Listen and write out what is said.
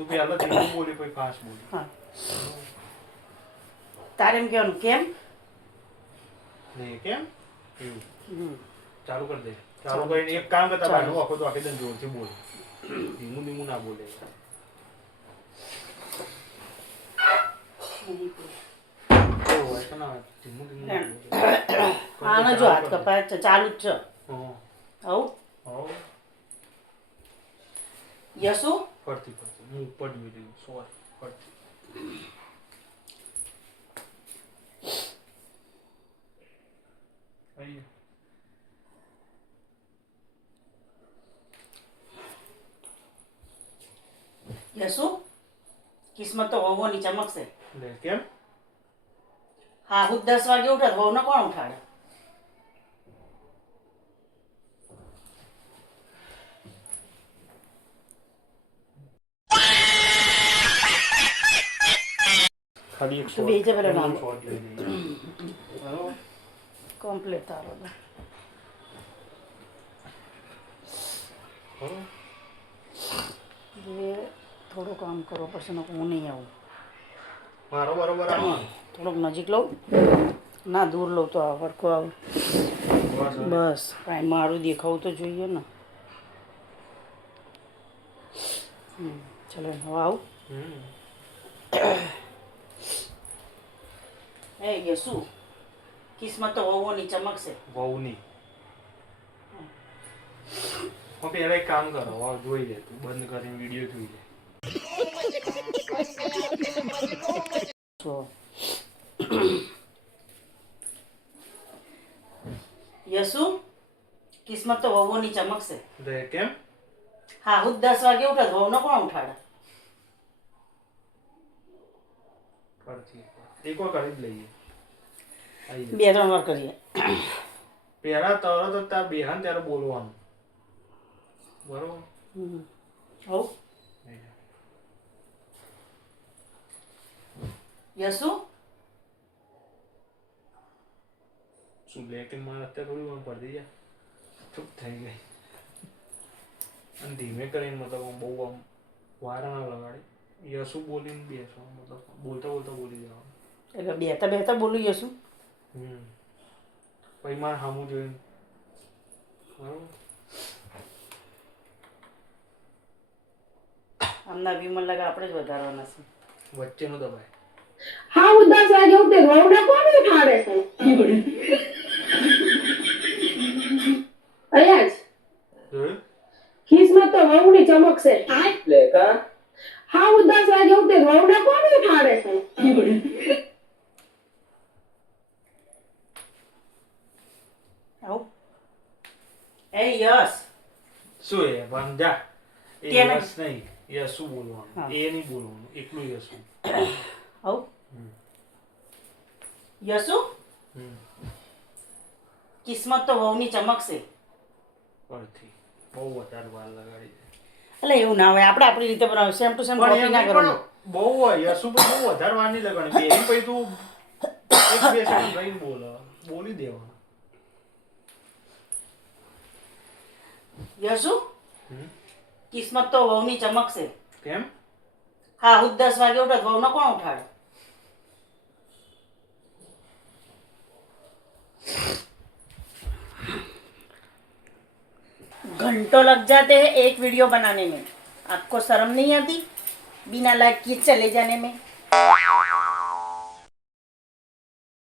તું પહેલા ધીમું બોલી પછી ફાસ્ટ બોલી. હા તારે એમ કહેવાનું કેમ ને કેમ એવું હમ ચાલુ કરી દે. ચાલુ કરીને એક કામ કરતા બાજુ આખો તો આખી દન જોરથી બોલ. ધીમું ધીમું ના બોલે. કેવું હોય કે ના ધીમું ધીમું ના બોલે. આનો જો હાથ કપાય છે ચાલુ જ છે હા આવું હા યસુ ફરતી હું ઉપર જોઈ લઉં સોરી ફરતી. અહીં યસુ કિસ્મત તો વહુની ચમકશે. લે કેમ હા હું 10 વાગે ઉઠે વહુને કોણ ઉઠાડે ખાલી એક તું બેજે પેલા નામ શોર્ટ લઈ લઈએ બરાબર. કમ્પ્લીટ તારો તો. બરાબર એ થોડું કામ કરવું પડશે ને હું નહીં આવું મારો બરોબર આવો થોડુંક નજીક લઉં ના દૂર લઉં તો આ હરખો આવું બસ કાંઈ મારું દેખાવું તો જોઈએ ને ચલો હવે આવું એ યસુ કિસ્મત તો વહુની ચમકશે. વહુની હું પેલા એક કામ કરો હવે જોઈ લે તું બંધ કરીને વિડીયો જોઈ લે. તો યસુ કિસ્મત તો વહુની ચમકશે. લે કેમ હા હું 10 વાગે ઉઠે વહુને કોણ ઉઠાડે ફરતી એક વાર કરી જ લઈએ. આઈ જા. 2-3 વાર કરીએ પહેલા તરત જ તાર બેહાન ત્યારે બોલવાનું બરોબર. હવ યસુ શું બ્લેક એન્ડ મારે અત્યારે થોડી વાર પડી જાય ચૂપ થઈ ગઈ અને ધીમે કરીને મતલબ આમ બહુ આમ વારા ના લગાડી યશું બોલીને બેસો મતલબ બોલતા બોલતા બોલી જવાનું. એટલે બેતા બોલું યસુ પછી મારે સામું જોઈને બરોબર. આમના વિમલ લાગે આપણે જ વધારવાના છે. વચ્ચેનો દબાય હા હું 10 વાગે ઉઠે વહુને કોણ ઉઠાડે છે અહીંયા જ જોયું કિસ્મત તો વહુની ચમકશે. લે કા હા હું 10 વાગે ઉઠે વહુને કોણ ઉઠાડે છે આવું એ યસ શું એ પણ જા એ તેને- યસ નહીં યશું બોલવાનું હા. એ નહીં બોલવાનું એકલું યશું. આવું યસુ કિસ્મત તો વહુની ચમકશે. પરથી બહુ વધારે વાર લગાડી દે. એટલે એવું ના હોય આપણે આપણી રીતે બનાવ સેમ ટુ સેમ પણ કોપી એમ ના નહીં કરવાનું. પણ બહુ હોય યશું પણ બહુ વધારે વાર નહીં લગાડવાની બેરી પછી તું 1-2 સેકન્ડ રહીને બોલી દેવાનું. યસુ કિસ્મત તો વહુની ચમકશે. કેમ હા હું 10 વાગે ઉઠે વહુને કોણ ઉઠાડે घंटों लग जाते हैं एक वीडियो बनाने में आपको शर्म नहीं आती बिना लाइक किए चले जाने में